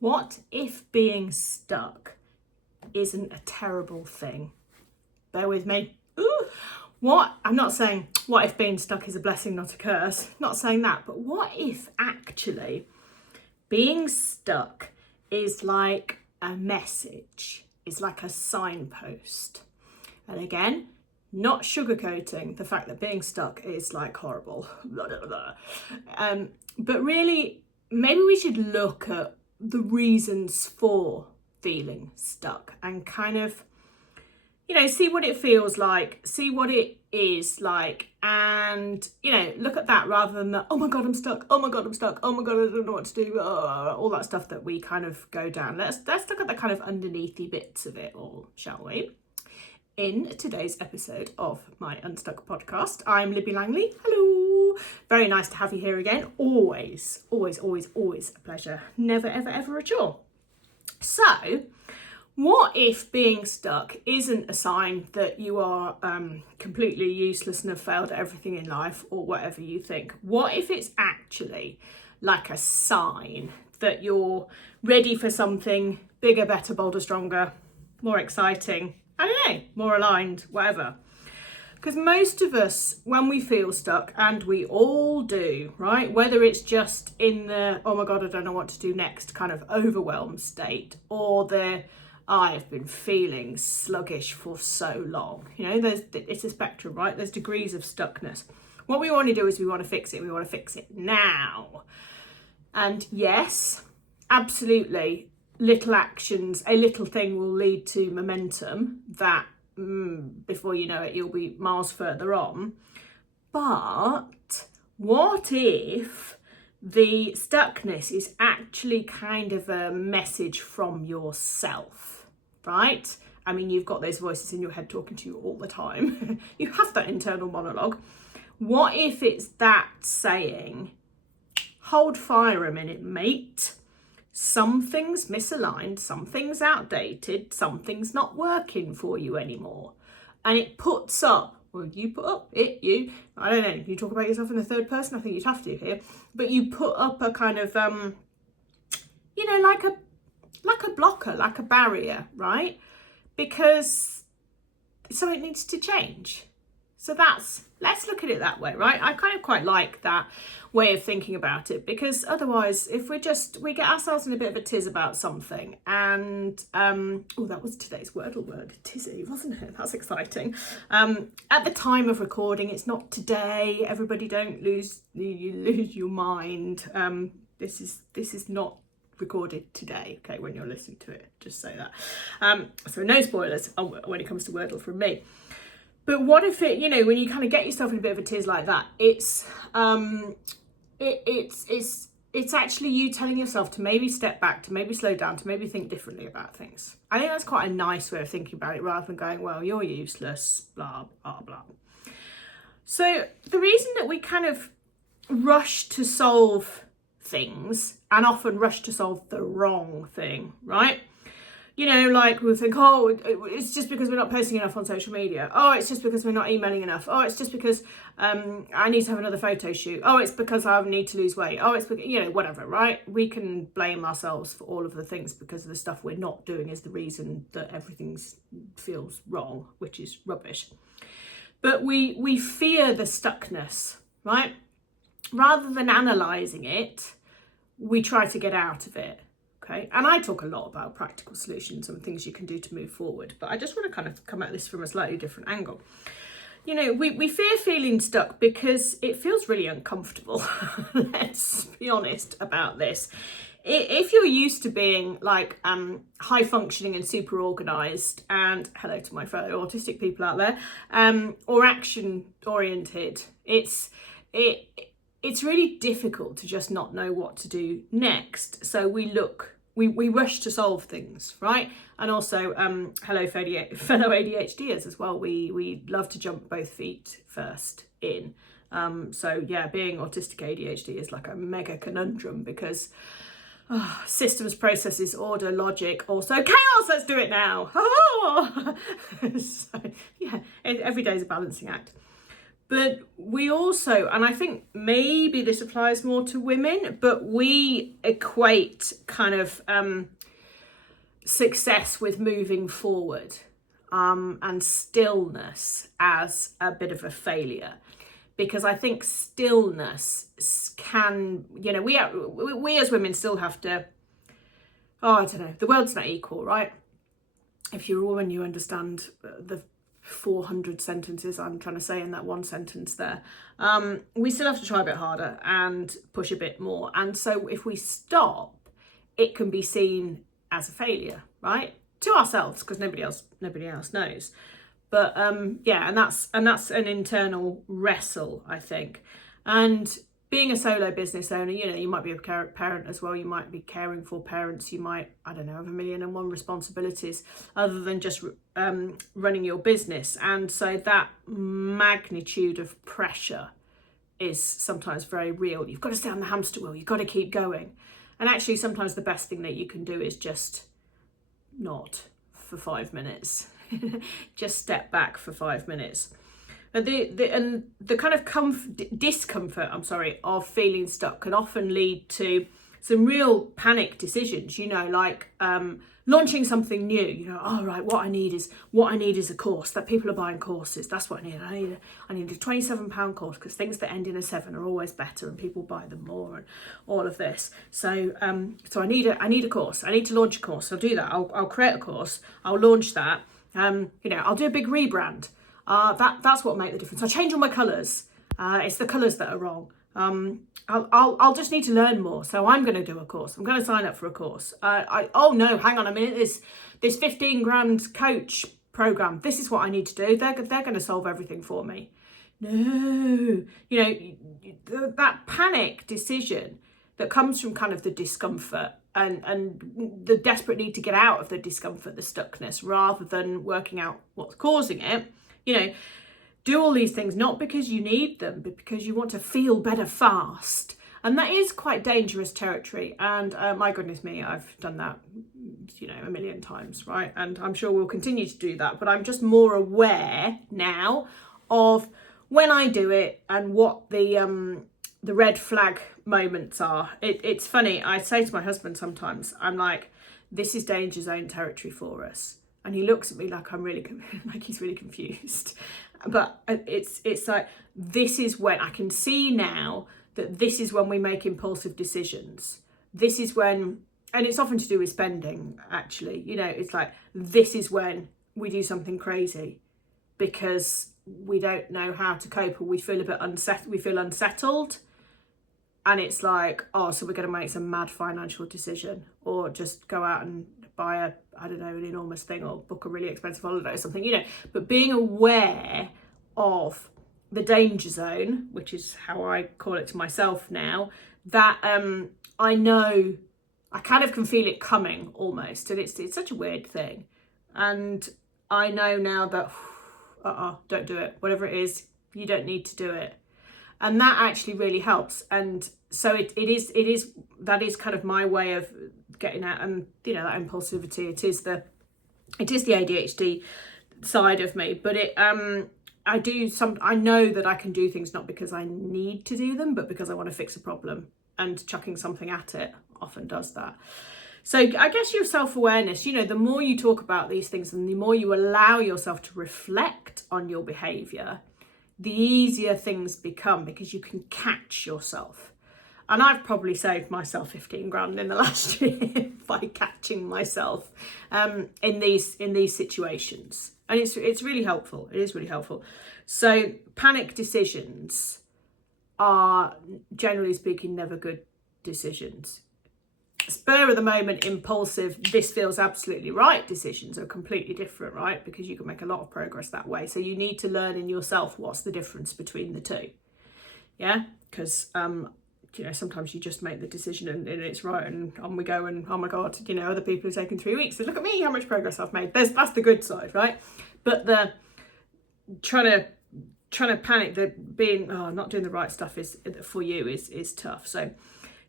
What if being stuck isn't a terrible thing? Bear with me. Ooh. I'm not saying what if being stuck is a blessing, not a curse. Not saying that, but what if actually being stuck is like a message, is like a signpost? And again, not sugarcoating the fact that being stuck is like horrible. But really, maybe we should look at the reasons for feeling stuck and kind of, see what it feels like, see what it is like, and, look at that rather than the, oh my God, I'm stuck. Oh my God, I'm stuck. Oh my God, I don't know what to do. All that stuff that we kind of go down. Let's look at the kind of underneathy bits of it all, shall we? In today's episode of my Unstuck podcast, I'm Libby Langley. Hello. Very nice to have you here again. Always, always, always, always a pleasure. Never, ever, ever a chore. So, what if being stuck isn't a sign that you are completely useless and have failed at everything in life or whatever you think? What if it's actually like a sign that you're ready for something bigger, better, bolder, stronger, more exciting? I don't know, more aligned, whatever. Because most of us, when we feel stuck, and we all do, right? Whether it's just in the, oh my God, I don't know what to do next kind of overwhelmed state, or the, I've been feeling sluggish for so long. It's a spectrum, right? There's degrees of stuckness. What we want to do is we want to fix it. We want to fix it now. And yes, absolutely, little actions, a little thing will lead to momentum that before you know it, you'll be miles further on. But what if the stuckness is actually kind of a message from yourself, right? I mean, you've got those voices in your head talking to you all the time. You have that internal monologue. What if it's that saying, hold fire a minute, mate. Something's misaligned, something's outdated, something's not working for you anymore. And it puts up, well, you put up, you, I don't know, you talk about yourself in the third person, I think you'd have to here, but you put up a kind of, like a blocker, like a barrier, right? Because something needs to change. So let's look at it that way, right? I kind of quite like that way of thinking about it, because otherwise, if we get ourselves in a bit of a tiz about something, and that was today's Wordle word, tizzy, wasn't it? That's exciting. At the time of recording, it's not today. Everybody, don't lose your mind. This is not recorded today, okay, when you're listening to it, just say that. So no spoilers when it comes to Wordle from me. But what if it, when you kind of get yourself in a bit of a tiz like that, it's actually you telling yourself to maybe step back, to maybe slow down, to maybe think differently about things. I think that's quite a nice way of thinking about it, rather than going, well, you're useless, blah, blah, blah. So the reason that we kind of rush to solve things, and often rush to solve the wrong thing, right? Like we'll think, oh, it's just because we're not posting enough on social media. Oh, it's just because we're not emailing enough. Oh, it's just because I need to have another photo shoot. Oh, it's because I need to lose weight. Oh, it's because, whatever, right? We can blame ourselves for all of the things because of the stuff we're not doing is the reason that everything feels wrong, which is rubbish. But we fear the stuckness, right? Rather than analysing it, we try to get out of it. Okay, and I talk a lot about practical solutions and things you can do to move forward, but I just want to kind of come at this from a slightly different angle. We fear feeling stuck because it feels really uncomfortable. Let's be honest about this. If you're used to being like high functioning and super organized, and hello to my fellow autistic people out there, or action oriented, it's really difficult to just not know what to do next. So we rush to solve things, right? And also, hello fellow ADHDers as well. We love to jump both feet first in. So yeah, being autistic ADHD is like a mega conundrum because systems, processes, order, logic, also chaos. Let's do it now. So yeah, every day is a balancing act. But we also, and I think maybe this applies more to women, but we equate kind of success with moving forward, and stillness as a bit of a failure. Because I think stillness can, we as women still have to, I don't know, the world's not equal, right? If you're a woman, you understand the 400 sentences I'm trying to say in that one sentence there. We still have to try a bit harder and push a bit more. And so if we stop, it can be seen as a failure, right? To ourselves, because nobody else knows. But and that's an internal wrestle, I think. And being a solo business owner, you might be a parent as well. You might be caring for parents. You might, have 1,000,001 responsibilities other than just running your business. And so that magnitude of pressure is sometimes very real. You've got to stay on the hamster wheel. You've got to keep going. And actually, sometimes the best thing that you can do is just not for 5 minutes. Just step back for 5 minutes. And the kind of discomfort, of feeling stuck can often lead to some real panic decisions, like launching something new. What I need is a course. That people are buying courses. That's what I need. I need a £27 course, because things that end in a 7 are always better and people buy them more, and all of this. So I need a course. I need to launch a course. I'll do that. I'll create a course. I'll launch that. I'll do a big rebrand. That's what make the difference. I'll change all my colours. It's the colours that are wrong. I'll just need to learn more. So I'm going to do a course. I'm going to sign up for a course. Oh no, hang on a minute. This 15 grand coach program. This is what I need to do. They're going to solve everything for me. No, that panic decision that comes from kind of the discomfort and the desperate need to get out of the discomfort, the stuckness, rather than working out what's causing it. Do all these things not because you need them, but because you want to feel better fast. And that is quite dangerous territory. And my goodness me, I've done that, 1,000,000 times, right? And I'm sure we'll continue to do that. But I'm just more aware now of when I do it and what the red flag moments are. It's funny. I say to my husband sometimes, I'm like, this is danger zone territory for us. And he looks at me like he's really confused. But it's like, this is when I can see now that this is when we make impulsive decisions. This is when, and it's often to do with spending, actually. It's like, this is when we do something crazy because we don't know how to cope, or we feel a bit unsettled. And it's like, so we're going to make some mad financial decision, or just go out and buy an enormous thing, or book a really expensive holiday or something, but being aware of the danger zone, which is how I call it to myself now, that I know I kind of can feel it coming almost, and it's such a weird thing. And I know now that, don't do it. Whatever it is, you don't need to do it. And that actually really helps. And so it is that is kind of my way of getting out, and that impulsivity, it is the ADHD side of me. But I know that I can do things not because I need to do them, but because I want to fix a problem, and chucking something at it often does that. So I guess your self-awareness, the more you talk about these things and the more you allow yourself to reflect on your behaviour, the easier things become, because you can catch yourself. And I've probably saved myself 15 grand in the last year by catching myself in these situations. And it's really helpful. It is really helpful. So panic decisions are, generally speaking, never good decisions. Spur of the moment, impulsive, this feels absolutely right decisions are completely different, right? Because you can make a lot of progress that way. So you need to learn in yourself what's the difference between the two. Yeah, because sometimes you just make the decision and it's right, and on we go, and oh my god, other people have taken 3 weeks, so look at me, how much progress I've made. That's the good side, right? But the trying to panic, that being not doing the right stuff is for you is tough. So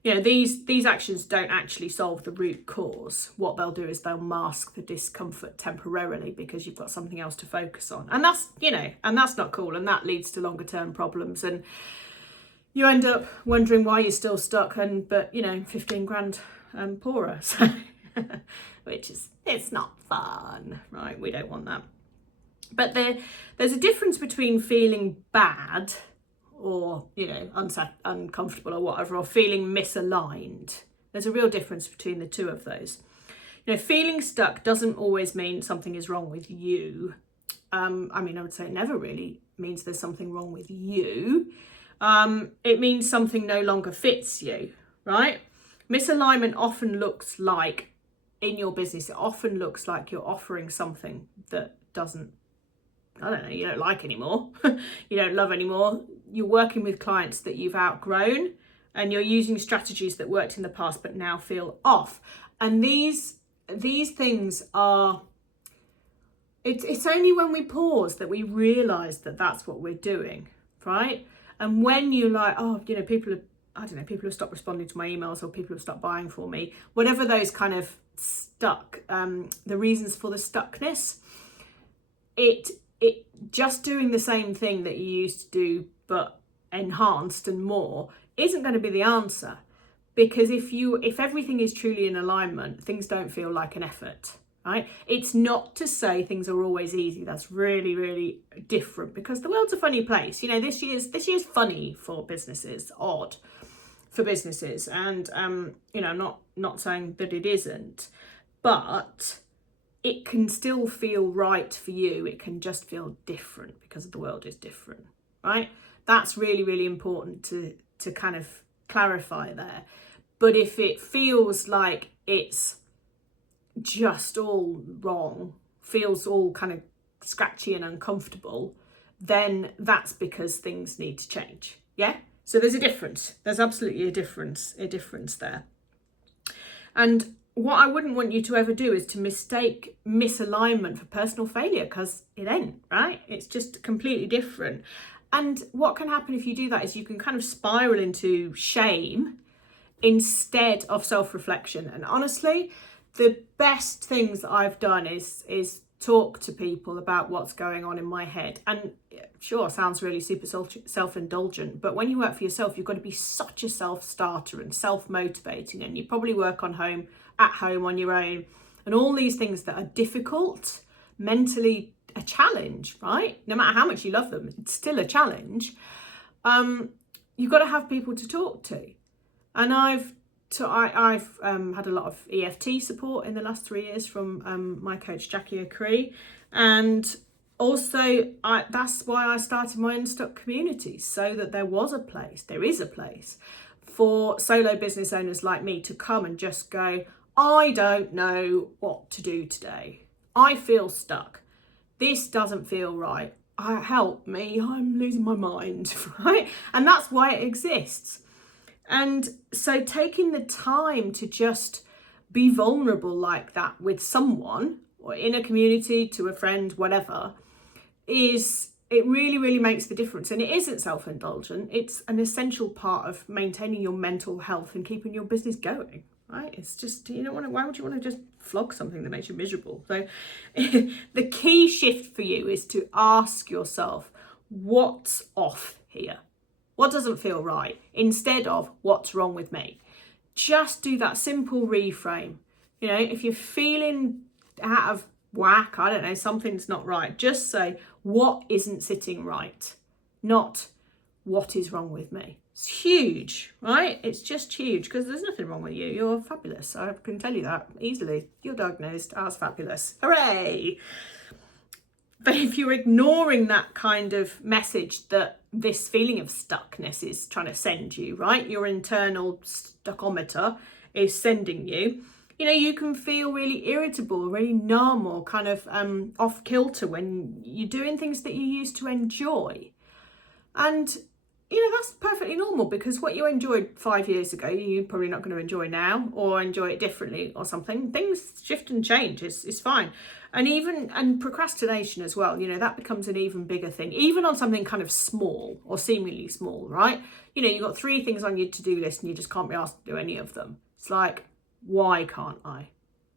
these actions don't actually solve the root cause. What they'll do is they'll mask the discomfort temporarily because you've got something else to focus on. And that's not cool. And that leads to longer term problems. And you end up wondering why you're still stuck but 15 grand poorer. So, it's not fun, right? We don't want that. But there's a difference between feeling bad or, uncomfortable or whatever, or feeling misaligned. There's a real difference between the two of those. Feeling stuck doesn't always mean something is wrong with you. I would say it never really means there's something wrong with you. It means something no longer fits you, right? Misalignment often looks like, in your business, it often looks like you're offering something that you don't like anymore, you don't love anymore. You're working with clients that you've outgrown, and you're using strategies that worked in the past but now feel off. And these things are, it's only when we pause that we realise that that's what we're doing, right? And when you're like, people have stopped responding to my emails, or people have stopped buying for me, whatever those kind of stuck, the reasons for the stuckness, it just doing the same thing that you used to do but enhanced and more isn't going to be the answer. Because if everything is truly in alignment, things don't feel like an effort, right? It's not to say things are always easy. That's really, really different, because the world's a funny place. This year's funny for businesses, odd for businesses, and I'm not saying that it isn't, but it can still feel right for you. It can just feel different because the world is different, right? That's really, really important to kind of clarify there. But if it feels like it's just all wrong, feels all kind of scratchy and uncomfortable, then that's because things need to change. Yeah? So there's a difference. There's absolutely a difference there. And what I wouldn't want you to ever do is to mistake misalignment for personal failure, because it ain't, right? It's just completely different. And what can happen if you do that is you can kind of spiral into shame instead of self-reflection. And honestly, the best things that I've done is talk to people about what's going on in my head. And sure, sounds really super self-indulgent, but when you work for yourself, you've got to be such a self-starter and self-motivating, and you probably work at home on your own, and all these things that are difficult, mentally a challenge, right? No matter how much you love them, it's still a challenge. You've got to have people to talk to. And I've had a lot of EFT support in the last 3 years from my coach Jackie O'Cree, and also that's why I started my Unstuck community, so that there is a place for solo business owners like me to come and just go, I don't know what to do today. I feel stuck. This doesn't feel right. Help me, I'm losing my mind, right? And that's why it exists. And so taking the time to just be vulnerable like that with someone, or in a community, to a friend, whatever, it really, really makes the difference. And it isn't self-indulgent. It's an essential part of maintaining your mental health and keeping your business going, right? It's just, why would you want to just flog something that makes you miserable? So the key shift for you is to ask yourself, what's off here? What doesn't feel right? Instead of what's wrong with me? Just do that simple reframe. If you're feeling out of whack, I don't know, something's not right, just say, what isn't sitting right? Not what is wrong with me. It's huge, right? It's just huge, because there's nothing wrong with you. You're fabulous. I can tell you that easily. You're diagnosed as fabulous. Hooray! But if you're ignoring that kind of message that this feeling of stuckness is trying to send you, right? Your internal stuckometer is sending you. You can feel really irritable, really numb, or kind of off kilter when you're doing things that you used to enjoy. And, that's perfectly normal, because what you enjoyed 5 years ago, you're probably not going to enjoy now, or enjoy it differently or something. Things shift and change. It's fine. And procrastination as well, that becomes an even bigger thing, even on something kind of small or seemingly small, right? You've got 3 things on your to-do list and you just can't be asked to do any of them. It's like, why can't I?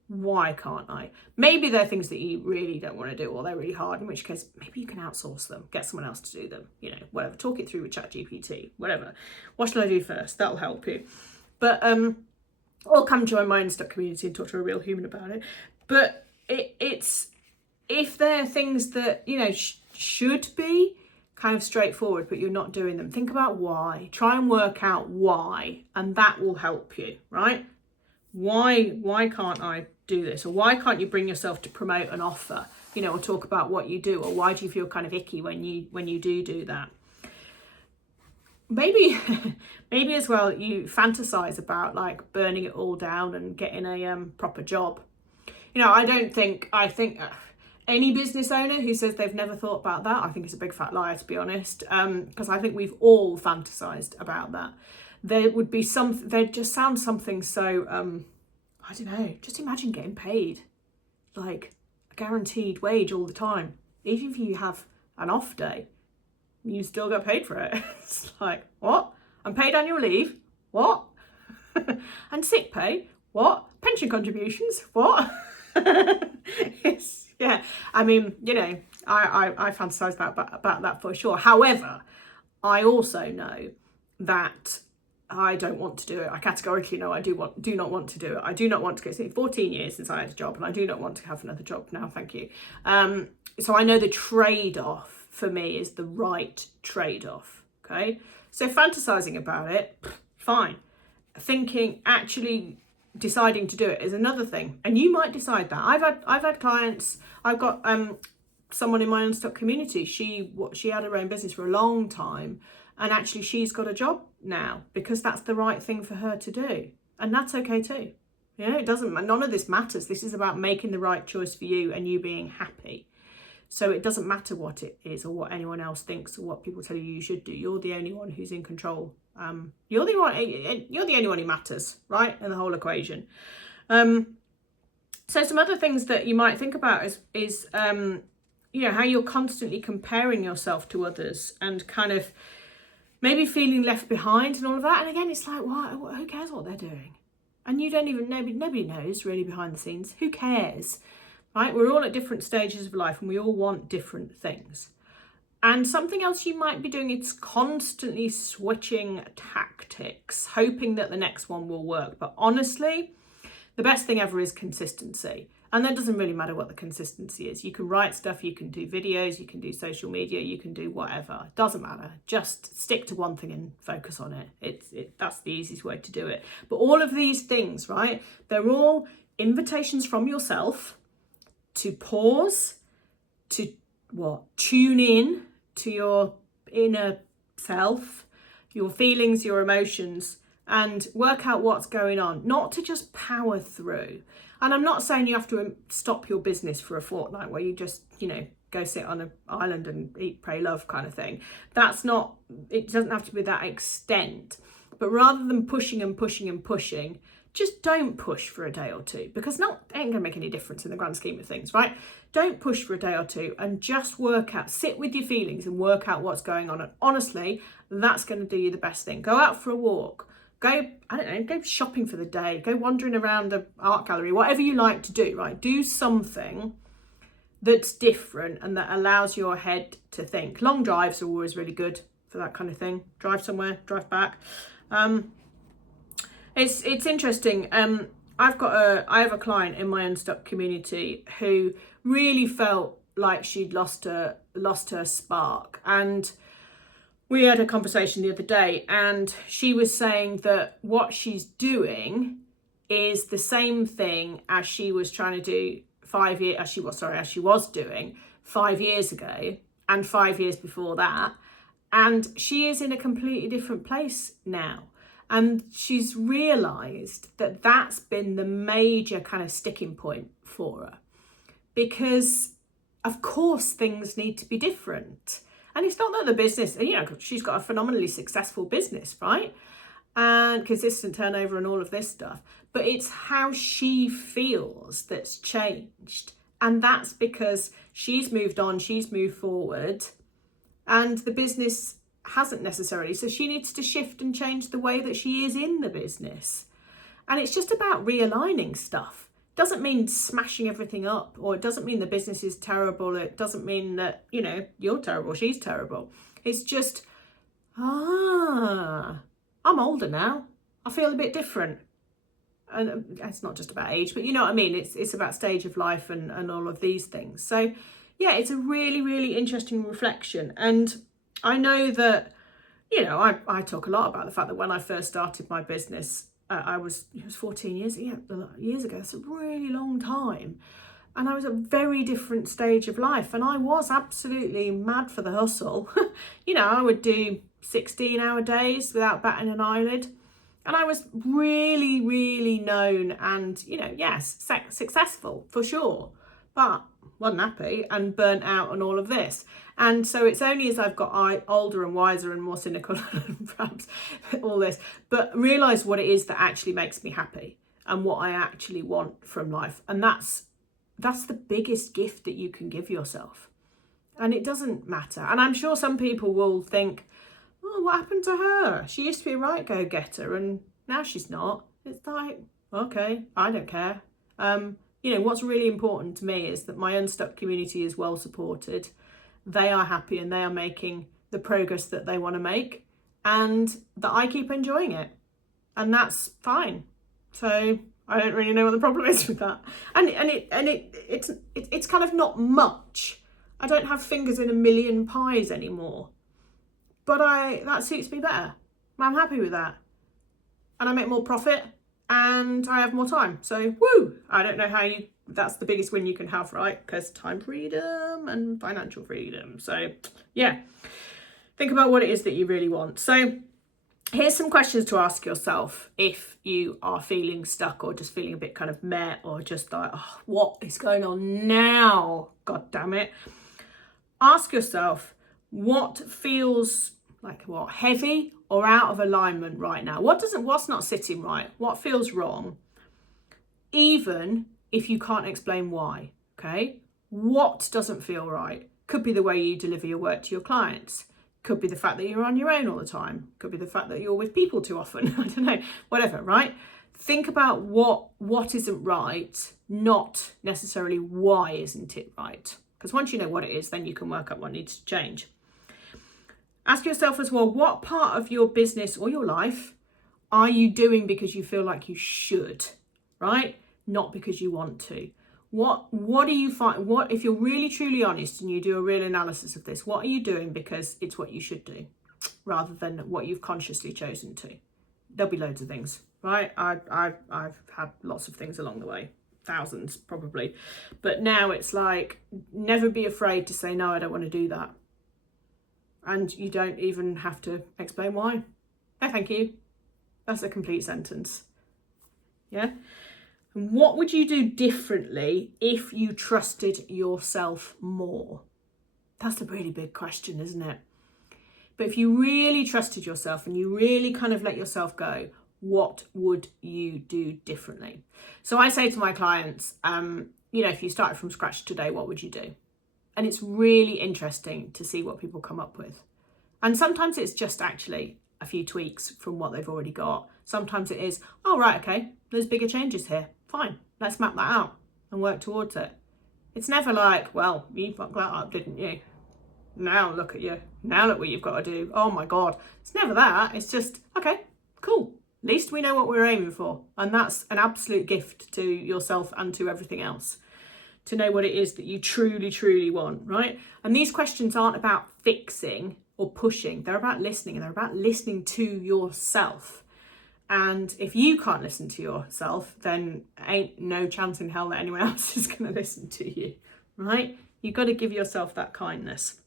Why can't I? Maybe they're things that you really don't want to do, or they're really hard, in which case maybe you can outsource them, get someone else to do them, whatever, talk it through with ChatGPT, whatever. What shall I do first? That'll help you. But or come join my Unstuck community and talk to a real human about it. But it's, if there are things that should be kind of straightforward but you're not doing them, think about why. Try and work out why, and that will help you, right? Why can't I do this? Or why can't you bring yourself to promote an offer, or talk about what you do? Or why do you feel kind of icky when you do that? Maybe as well, you fantasize about like burning it all down and getting a proper job. I think any business owner who says they've never thought about that, I think it's a big fat liar, to be honest, because I think we've all fantasized about that. There would be there just sounds something so, I don't know, just imagine getting paid like a guaranteed wage all the time. Even if you have an off day, you still get paid for it. It's like, what? I'm paid annual leave? What? And sick pay? What? Pension contributions? What? Yeah, I mean, I fantasize about that for sure. However, I also know that I don't want to do it. I categorically know I do not want to do it. I do not want to go. It's 14 years since I had a job, and I do not want to have another job now. Thank you. So I know the trade-off for me is the right trade-off. Okay. So fantasizing about it, fine. Thinking, actually deciding to do it is another thing, and you might decide that. I've had clients. I've got someone in my Unstuck community. She had her own business for a long time. And actually she's got a job now because that's the right thing for her to do. And that's okay too. It doesn't, none of this matters. This is about making the right choice for you and you being happy. So it doesn't matter what it is or what anyone else thinks or what people tell you should do. You're the only one who's in control. You're the only one who matters, right? In the whole equation. So some other things that you might think about is how you're constantly comparing yourself to others and kind of maybe feeling left behind and all of that. And again, it's like, who cares what they're doing? And you don't even, nobody knows really behind the scenes. Who cares, right? We're all at different stages of life and we all want different things. And something else you might be doing is constantly switching tactics, hoping that the next one will work. But honestly, the best thing ever is consistency. And that doesn't really matter what the consistency is. You can write stuff, you can do videos, you can do social media, you can do whatever. It doesn't matter. Just stick to one thing and focus on it. That's the easiest way to do it. But all of these things, right? They're all invitations from yourself to pause, to tune in to your inner self, your feelings, your emotions, and work out what's going on. Not to just power through. And I'm not saying you have to stop your business for a fortnight where you just, go sit on an island and eat, pray, love kind of thing. It doesn't have to be that extent. But rather than pushing and pushing and pushing, just don't push for a day or two, because it ain't going to make any difference in the grand scheme of things, right? Don't push for a day or two and just sit with your feelings and work out what's going on. And honestly, that's going to do you the best thing. Go out for a walk. Go shopping for the day, go wandering around the art gallery, whatever you like to do, right? Do something that's different and that allows your head to think. Long drives are always really good for that kind of thing. Drive somewhere, drive back. It's interesting. I have a client in my Unstuck community who really felt like she'd lost her spark, and we had a conversation the other day, and she was saying that what she's doing is the same thing as she was trying to do as she was doing 5 years ago and 5 years before that. And she is in a completely different place now. And she's realised that that's been the major kind of sticking point for her. Because, of course, things need to be different. And it's not that the business, she's got a phenomenally successful business, right? And consistent turnover and all of this stuff. But it's how she feels that's changed. And that's because she's moved on, she's moved forward, and the business hasn't necessarily. So she needs to shift and change the way that she is in the business. And it's just about realigning stuff. It doesn't mean smashing everything up, or it doesn't mean the business is terrible. It doesn't mean that, you're terrible, she's terrible. It's just, I'm older now. I feel a bit different. And it's not just about age, but you know what I mean? It's about stage of life and all of these things. So yeah, it's a really, really interesting reflection. And I know that, I talk a lot about the fact that when I first started my business, it was 14 years ago. It's a really long time. And I was at a very different stage of life. And I was absolutely mad for the hustle. I would do 16-hour days without batting an eyelid. And I was really, really known and, successful for sure. But wasn't happy and burnt out and all of this. And so it's only as I've got older and wiser and more cynical and perhaps all this, but realise what it is that actually makes me happy and what I actually want from life. And that's the biggest gift that you can give yourself. And it doesn't matter. And I'm sure some people will think, oh, what happened to her? She used to be a right go-getter and now she's not. It's like, okay, I don't care. What's really important to me is that my Unstuck community is well supported. They are happy and they are making the progress that they want to make, and that I keep enjoying it. And that's fine. So I don't really know what the problem is with that. And it's kind of not much. I don't have fingers in a million pies anymore. But that suits me better. I'm happy with that. And I make more profit and I have more time. So woo! I don't know how that's the biggest win you can have, right? Because time freedom and financial freedom. So yeah, think about what it is that you really want. So here's some questions to ask yourself if you are feeling stuck or just feeling a bit kind of meh, or just like, oh, what is going on now? God damn it. Ask yourself, what feels like what, heavy or out of alignment right now? What's not sitting right? What feels wrong? Even if you can't explain why, okay? What doesn't feel right? Could be the way you deliver your work to your clients. Could be the fact that you're on your own all the time. Could be the fact that you're with people too often. I don't know, whatever, right? Think about what isn't right, not necessarily why isn't it right. Because once you know what it is, then you can work out what needs to change. Ask yourself as well, what part of your business or your life are you doing because you feel like you should, right? Not because you want to. What do you find? What, if you're really truly honest and you do a real analysis of this, what are you doing because it's what you should do rather than what you've consciously chosen to? There'll be loads of things, right? I've had lots of things along the way, thousands probably, but now it's like, never be afraid to say, no, I don't want to do that. And you don't even have to explain why. No, thank you. That's a complete sentence. Yeah. And what would you do differently if you trusted yourself more? That's a really big question, isn't it? But if you really trusted yourself and you really kind of let yourself go, what would you do differently? So I say to my clients, if you started from scratch today, what would you do? And it's really interesting to see what people come up with. And sometimes it's just actually a few tweaks from what they've already got. Sometimes it is, oh, right, okay, there's bigger changes here. Fine, let's map that out and work towards it. It's never like, well, you fucked that up, didn't you? Now look at you. Now look what you've got to do. Oh my God. It's never that. It's just, okay, cool. At least we know what we're aiming for. And that's an absolute gift to yourself and to everything else, to know what it is that you truly, truly want, right? And these questions aren't about fixing or pushing. They're about listening, and they're about listening to yourself. And if you can't listen to yourself, then ain't no chance in hell that anyone else is going to listen to you, right? You've got to give yourself that kindness.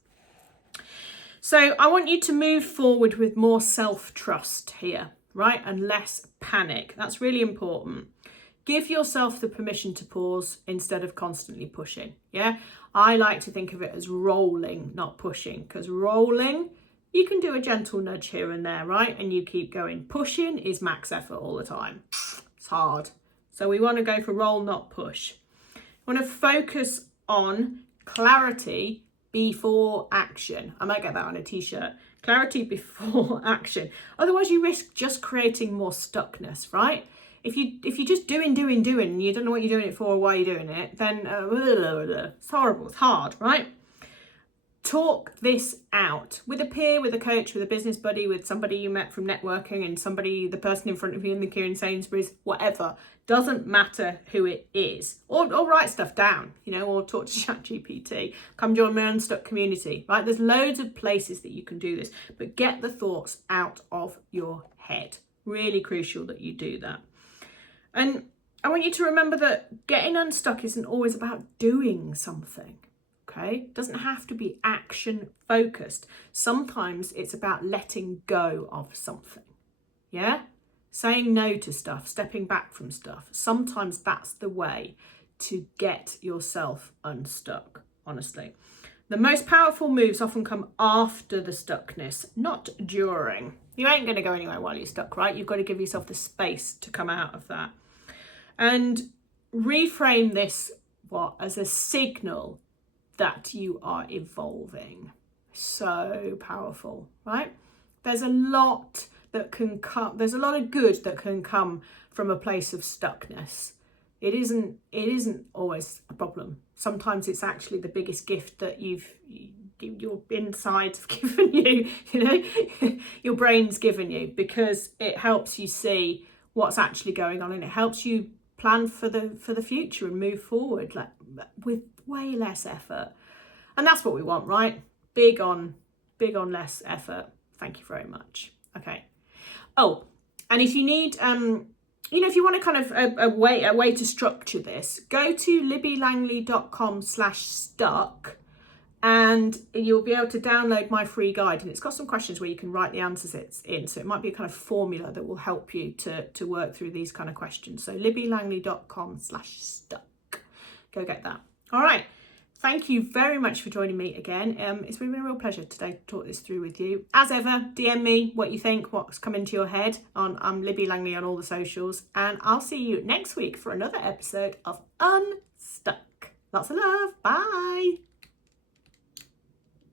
So I want you to move forward with more self-trust here, right? And less panic. That's really important. Give yourself the permission to pause instead of constantly pushing. Yeah, I like to think of it as rolling, not pushing, because rolling, you can do a gentle nudge here and there, right? And you keep going. Pushing is max effort all the time. It's hard. So we want to go for roll, not push. We want to focus on clarity before action. I might get that on a t-shirt. Clarity before action. Otherwise you risk just creating more stuckness, right? If you just doing and you don't know what you're doing it for or why you're doing it, then it's horrible, it's hard, right? Talk this out with a peer, with a coach, with a business buddy, with somebody you met from networking, and the person in front of you in the queue in Sainsbury's, whatever. Doesn't matter who it is. Or write stuff down, or talk to ChatGPT. Come join my Unstuck community, right? There's loads of places that you can do this, but get the thoughts out of your head. Really crucial that you do that. And I want you to remember that getting unstuck isn't always about doing something. Okay, it doesn't have to be action focused. Sometimes it's about letting go of something. Yeah, saying no to stuff, stepping back from stuff. Sometimes that's the way to get yourself unstuck, honestly. The most powerful moves often come after the stuckness, not during. You ain't going to go anywhere while you're stuck, right? You've got to give yourself the space to come out of that. And reframe this as a signal that you are evolving. So powerful, right? There's a lot that can come, there's a lot of good that can come from a place of stuckness. It isn't always a problem. Sometimes it's actually the biggest gift that your insides have given you, your brain's given you, because it helps you see what's actually going on, and it helps you plan for the future and move forward with way less effort. And that's what we want, right? Big on less effort. Thank you very much. Okay. Oh, and if you need if you want to kind of a way to structure this, go to libbylangley.com/stuck, and you'll be able to download my free guide, and it's got some questions where you can write the answers in, so it might be a kind of formula that will help you to work through these kind of questions. So libbylangley.com/stuck. Go get that. All right. Thank you very much for joining me again. It's been a real pleasure today to talk this through with you. As ever, DM me what you think, what's come into your head. I'm Libby Langley on all the socials, and I'll see you next week for another episode of Unstuck. Lots of love. Bye.